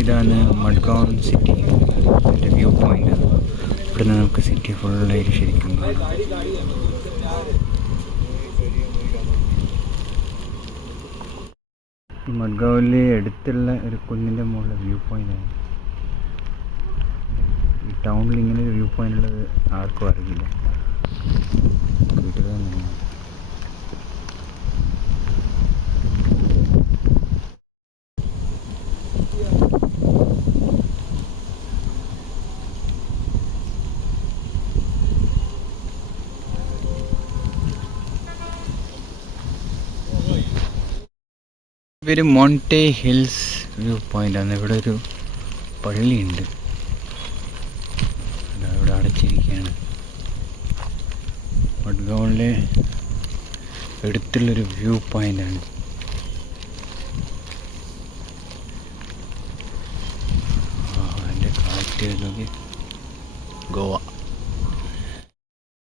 ഇതാണ് Madgaon city view point. ഇവിടുന്ന് നമുക്ക് സിറ്റി ഫുള്ളായിട്ട് ശരിക്കും കാണാം. ഈ മഡ്ഗൗണിൽ അടുത്തുള്ള ഒരു കുന്നിൻ്റെ മുകളിലെ വ്യൂ പോയിൻ്റാണ്. ഈ ടൗണിൽ ഇങ്ങനെ ഒരു വ്യൂ പോയിൻ്റ് ഉള്ളത് ആർക്കും അറിയില്ല. പേര് മോണ്ടെ ഹിൽസ് വ്യൂ പോയിൻ്റാണ്. ഇവിടെ ഒരു പള്ളിയുണ്ട്, ഇവിടെ അടച്ചിരിക്കുകയാണ്. മഡ്ഗൗണിലെ അടുത്തുള്ളൊരു വ്യൂ പോയിൻ്റാണ്. എൻ്റെ കാറ്റ് നോക്കി ഗോവ.